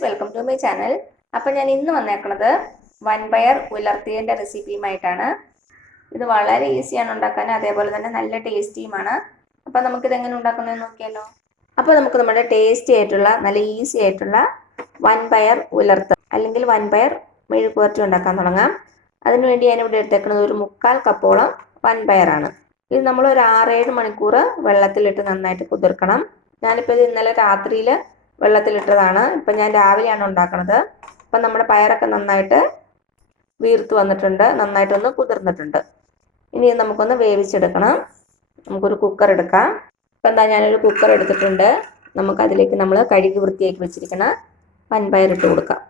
Friends, welcome to my channel. അപ്പോൾ ഞാൻ ഇന്ന് വന്നേക്കുന്നത് വൻപയർ ഉലർത്തിയതിൻ്റെ റെസിപ്പിയുമായിട്ടാണ്. ഇത് വളരെ ഈസിയാണ് ഉണ്ടാക്കാൻ, അതേപോലെ തന്നെ നല്ല ടേസ്റ്റിയുമാണ്. അപ്പോൾ നമുക്കിത് എങ്ങനെ ഉണ്ടാക്കുന്നതെന്ന് നോക്കിയാലോ. അപ്പോൾ നമുക്ക് നമ്മുടെ ടേസ്റ്റി ആയിട്ടുള്ള നല്ല ഈസി ആയിട്ടുള്ള വൻപയർ ഉലർത്ത് അല്ലെങ്കിൽ വൻപയർ മെഴുക്കുവരട്ടി ഉണ്ടാക്കാൻ തുടങ്ങാം. അതിനുവേണ്ടി ഞാനിവിടെ എടുത്തേക്കുന്നത് ഒരു 3/4 കപ്പോളം വൻപയറാണ്. ഇത് നമ്മൾ ഒരു 6-7 മണിക്കൂർ വെള്ളത്തിലിട്ട് നന്നായിട്ട് കുതിർക്കണം. ഞാനിപ്പോൾ ഇത് ഇന്നലെ രാത്രിയിൽ വെള്ളത്തിലിട്ടതാണ്. ഇപ്പം ഞാൻ രാവിലെയാണ് ഉണ്ടാക്കുന്നത്. അപ്പം നമ്മുടെ പയറൊക്കെ നന്നായിട്ട് വീർത്ത് വന്നിട്ടുണ്ട്, നന്നായിട്ടൊന്ന് കുതിർന്നിട്ടുണ്ട്. ഇനി നമുക്കൊന്ന് വേവിച്ചെടുക്കണം. നമുക്കൊരു കുക്കർ എടുക്കാം. ഇപ്പം എന്താ ഞാനൊരു കുക്കർ എടുത്തിട്ടുണ്ട്. നമുക്കതിലേക്ക് നമ്മൾ കഴുകി വൃത്തിയാക്കി വെച്ചിരിക്കുന്ന വൻപയർ ഇട്ട് കൊടുക്കാം.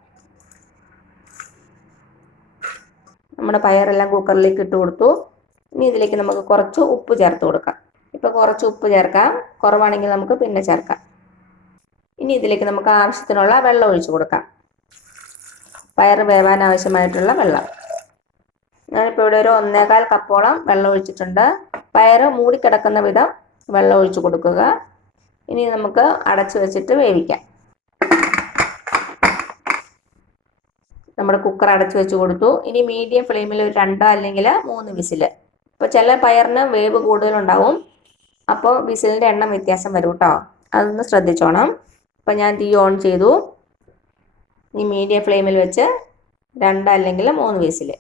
നമ്മുടെ പയറെല്ലാം കുക്കറിലേക്ക് ഇട്ട് കൊടുത്തു. ഇനി ഇതിലേക്ക് നമുക്ക് കുറച്ച് ഉപ്പ് ചേർത്ത് കൊടുക്കാം. ഇപ്പോൾ കുറച്ച് ഉപ്പ് ചേർക്കാം, കുറവാണെങ്കിൽ നമുക്ക് പിന്നെ ചേർക്കാം. ഇനി ഇതിലേക്ക് നമുക്ക് ആവശ്യത്തിനുള്ള വെള്ളം ഒഴിച്ചു കൊടുക്കാം. പയർ വേവാൻ ആവശ്യമായിട്ടുള്ള വെള്ളം ഞാനിപ്പോൾ ഇവിടെ ഒരു 1/4 കപ്പോളം വെള്ളം ഒഴിച്ചിട്ടുണ്ട്. പയർ മൂടിക്കിടക്കുന്ന വിധം വെള്ളം ഒഴിച്ചു കൊടുക്കുക. ഇനി നമുക്ക് അടച്ചു വെച്ചിട്ട് വേവിക്കാം. നമ്മുടെ കുക്കർ അടച്ചു വെച്ച് കൊടുത്തു. ഇനി മീഡിയം ഫ്ലെയിമിൽ ഒരു 2 അല്ലെങ്കിൽ 3 വിസിൽ. ഇപ്പോൾ ചില പയറിന് വേവ് കൂടുതലുണ്ടാവും, അപ്പോൾ വിസിലിൻ്റെ എണ്ണം വ്യത്യാസം വരും കേട്ടോ. അതൊന്ന് ശ്രദ്ധിച്ചോണം. അപ്പോൾ ഞാൻ തീ ഓൺ ചെയ്തു. ഈ മീഡിയം ഫ്ലെയിമിൽ വെച്ച് 2 അല്ലെങ്കിൽ 3 വിസിൽ.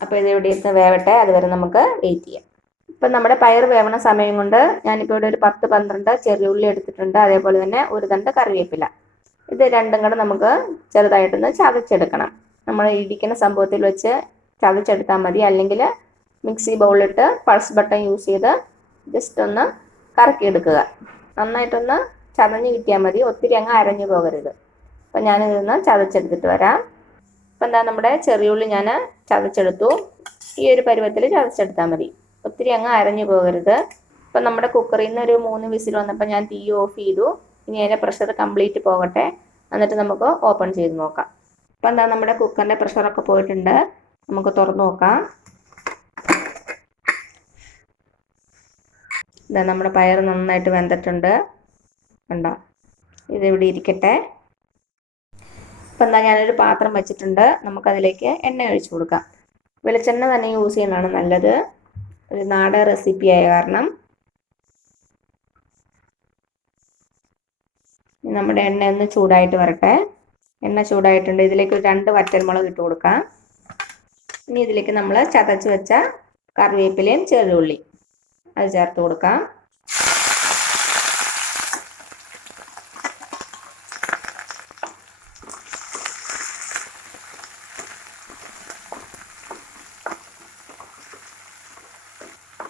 അപ്പോൾ ഇത് ഇവിടെ ഇരുന്ന് വേവട്ടെ, അതുവരെ നമുക്ക് വെയിറ്റ് ചെയ്യാം. ഇപ്പം നമ്മുടെ പയർ വേവണ സമയം കൊണ്ട് ഞാനിപ്പോൾ ഇവിടെ ഒരു 10-12 ചെറിയ ഉള്ളി എടുത്തിട്ടുണ്ട്, അതേപോലെ തന്നെ ഒരു തണ്ട് കറിവേപ്പില. ഇത് രണ്ടും കൂടെ നമുക്ക് ചെറുതായിട്ടൊന്ന് ചതച്ചെടുക്കണം. നമ്മൾ ഇടിക്കുന്ന സംഭവത്തിൽ വെച്ച് ചതച്ചെടുത്താൽ മതി, അല്ലെങ്കിൽ മിക്സി ബൗളിലിട്ട് പൾസ് ബട്ടൺ യൂസ് ചെയ്ത് ജസ്റ്റ് ഒന്ന് കറക്കിയെടുക്കുക. നന്നായിട്ടൊന്ന് ചതഞ്ഞ് കിട്ടിയാൽ മതി, ഒത്തിരി അങ്ങ് അരഞ്ഞു പോകരുത്. അപ്പം ഞാനിതൊന്ന് ചതച്ചെടുത്തിട്ട് വരാം. അപ്പം എന്താ നമ്മുടെ ചെറിയുള്ളി ഞാൻ ചതച്ചെടുത്തു. ഈ ഒരു പരുവത്തിൽ ചതച്ചെടുത്താൽ മതി, ഒത്തിരി അങ്ങ് അരഞ്ഞു പോകരുത്. അപ്പം നമ്മുടെ കുക്കറിൽ നിന്ന് ഒരു 3 വിസിൽ വന്നപ്പോൾ ഞാൻ തീ ഓഫ് ചെയ്തു. ഇനി അതിൻ്റെ പ്രഷർ കംപ്ലീറ്റ് പോകട്ടെ, എന്നിട്ട് നമുക്ക് ഓപ്പൺ ചെയ്ത് നോക്കാം. അപ്പം എന്താ നമ്മുടെ കുക്കറിൻ്റെ പ്രഷറൊക്കെ പോയിട്ടുണ്ട്. നമുക്ക് തുറന്നു നോക്കാം. ഇതാ നമ്മുടെ പയർ നന്നായിട്ട് വെന്തിട്ടുണ്ട്, കണ്ടോ. ഇതിവിടെ ഇരിക്കട്ടെ. ഇപ്പം എന്താ ഞാനൊരു പാത്രം വെച്ചിട്ടുണ്ട്. നമുക്കതിലേക്ക് എണ്ണ ഒഴിച്ചു കൊടുക്കാം. വെളിച്ചെണ്ണ തന്നെ യൂസ് ചെയ്യുന്നതാണ് നല്ലത്, ഒരു നാടൻ റെസിപ്പി ആയ കാരണം. നമ്മുടെ എണ്ണ ഒന്ന് ചൂടായിട്ട് വരട്ടെ. എണ്ണ ചൂടായിട്ടുണ്ട്. ഇതിലേക്ക് ഒരു 2 വറ്റൽമുളക് ഇട്ട് കൊടുക്കാം. ഇനി ഇതിലേക്ക് നമ്മൾ ചതച്ച് വെച്ച കറിവേപ്പിലയും ചെറിയുള്ളി അത് ചേർത്ത് കൊടുക്കാം.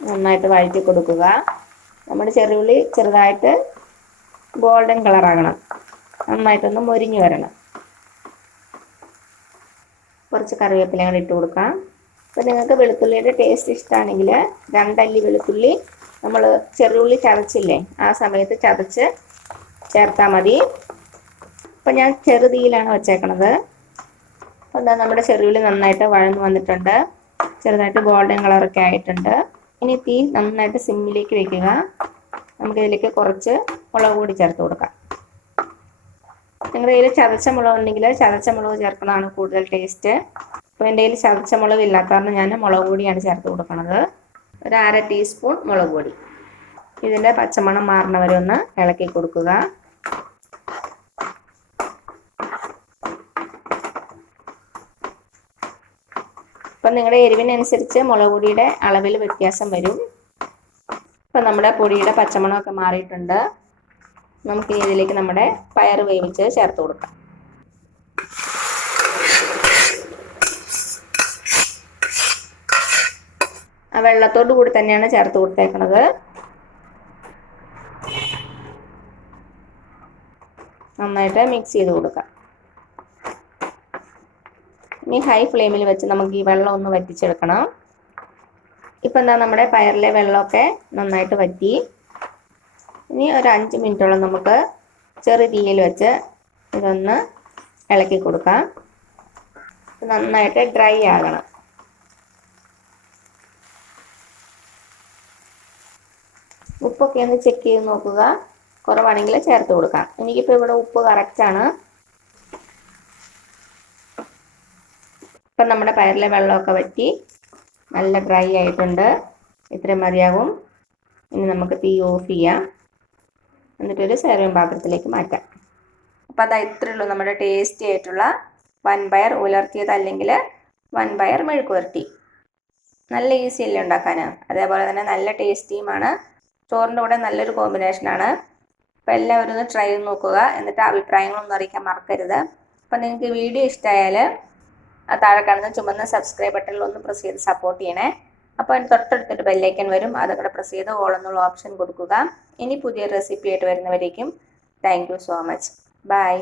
നന്നായിട്ട് വഴറ്റി കൊടുക്കുക. നമ്മുടെ ചെറിയുള്ളി ചെറുതായിട്ട് ഗോൾഡൻ കളറാകണം, നന്നായിട്ടൊന്ന് മൊരിഞ്ഞു വരണം. കുറച്ച് കറിവേപ്പില കൂടി ഇട്ട് കൊടുക്കാം. അപ്പോൾ നിങ്ങൾക്ക് വെളുത്തുള്ളിയുടെ ടേസ്റ്റ് ഇഷ്ടമാണെങ്കിൽ 2 അല്ലി വെളുത്തുള്ളി നമ്മൾ ചെറിയുള്ളി ചതച്ചില്ലേ ആ സമയത്ത് ചതച്ച് ചേർത്താൽ മതി. അപ്പോൾ ഞാൻ ചെറുതീയിലാണ് വെച്ചേക്കണത്. അപ്പോൾ എന്താ നമ്മുടെ ചെറിയുള്ളി നന്നായിട്ട് വഴന്നു വന്നിട്ടുണ്ട്, ചെറുതായിട്ട് ഗോൾഡൻ കളറൊക്കെ ആയിട്ടുണ്ട്. ഇനി തീ നന്നായിട്ട് സിമ്മിലേക്ക് വെക്കുക. നമുക്കിതിലേക്ക് കുറച്ച് മുളക് പൊടി ചേർത്ത് കൊടുക്കാം. നിങ്ങളുടെ കയ്യിൽ ചതച്ച മുളക് ഉണ്ടെങ്കിൽ ചതച്ച മുളക് ചേർക്കുന്നതാണ് കൂടുതൽ ടേസ്റ്റ്. അപ്പോൾ എൻ്റെ കയ്യിൽ ചതച്ച മുളക് ഇല്ലാത്ത കാരണം ഞാൻ മുളക് പൊടിയാണ് ചേർത്ത് കൊടുക്കുന്നത്. ഒരു 1/2 ടീസ്പൂൺ മുളക് പൊടി. ഇതിൻ്റെ പച്ചമണം മാറണവരെ ഒന്ന് ഇളക്കി കൊടുക്കുക. അപ്പം നിങ്ങളുടെ എരിവിനനുസരിച്ച് മുളക് പൊടിയുടെ അളവിൽ വ്യത്യാസം വരും. ഇപ്പം നമ്മുടെ പൊടിയുടെ പച്ചമണമൊക്കെ മാറിയിട്ടുണ്ട്. നമുക്ക് ഇതിലേക്ക് നമ്മുടെ പയർ വേവിച്ച് ചേർത്ത് കൊടുക്കാം. ആ വെള്ളത്തോട് കൂടി തന്നെയാണ് ചേർത്ത് കൊടുത്തേക്കുന്നത്. നന്നായിട്ട് മിക്സ് ചെയ്ത് കൊടുക്കാം. ഇനി ഹൈ ഫ്ലെയിമിൽ വെച്ച് നമുക്ക് ഈ വെള്ളം ഒന്ന് വറ്റിച്ചെടുക്കണം. ഇപ്പം എന്താ നമ്മുടെ പയറിലെ വെള്ളമൊക്കെ നന്നായിട്ട് വറ്റി. ഇനി ഒരു 5 മിനിറ്റോളം നമുക്ക് ചെറു തീയിൽ വെച്ച് ഇതൊന്ന് ഇളക്കി കൊടുക്കാം. നന്നായിട്ട് ഡ്രൈ ആകണം. ഉപ്പൊക്കെ ഒന്ന് ചെക്ക് ചെയ്ത് നോക്കുക, കുറവാണെങ്കിൽ ചേർത്ത് കൊടുക്കാം. എനിക്കിപ്പോൾ ഇവിടെ ഉപ്പ് കറക്റ്റാണ്. ഇപ്പം നമ്മുടെ പയറിലെ വെള്ളമൊക്കെ വറ്റി നല്ല ഡ്രൈ ആയിട്ടുണ്ട്. ഇത്രയും മതിയാകും. ഇനി നമുക്ക് തീ ഓഫ് ചെയ്യാം. എന്നിട്ടൊരു സെർവിങ് പാത്രത്തിലേക്ക് മാറ്റാം. അപ്പോൾ അതാ ഇത്രയേ ഉള്ളൂ നമ്മുടെ ടേസ്റ്റി ആയിട്ടുള്ള വൻപയർ ഉലർത്തിയത് അല്ലെങ്കിൽ വൻപയർ മെഴുക്കുവരട്ടി. നല്ല ഈസി അല്ലേ ഉണ്ടാക്കാൻ. അതേപോലെ തന്നെ നല്ല ടേസ്റ്റിയുമാണ്. ചോറിൻ്റെ കൂടെ നല്ലൊരു കോമ്പിനേഷനാണ്. അപ്പോൾ എല്ലാവരും ഒന്ന് ട്രൈ ചെയ്ത് നോക്കുക. എന്നിട്ട് അഭിപ്രായങ്ങളൊന്നും അറിയിക്കാൻ മറക്കരുത്. അപ്പോൾ നിങ്ങൾക്ക് വീഡിയോ ഇഷ്ടമായാൽ താഴെ കാണുന്ന ചുമന്ന സബ്സ്ക്രൈബ് ബട്ടണിൽ ഒന്ന് പ്രസ് ചെയ്ത് സപ്പോർട്ട് ചെയ്യണേ. അപ്പോൾ അതിന് തൊട്ടടുത്തൊരു ബെല്ലൈക്കൻ വരും. അതുകൂടെ പ്രസ് ചെയ്ത് ഓൾ എന്നുള്ള ഓപ്ഷൻ കൊടുക്കുക. ഇനി പുതിയ റെസിപ്പി ആയിട്ട് വരുന്നവരേക്കും thank you so much. By.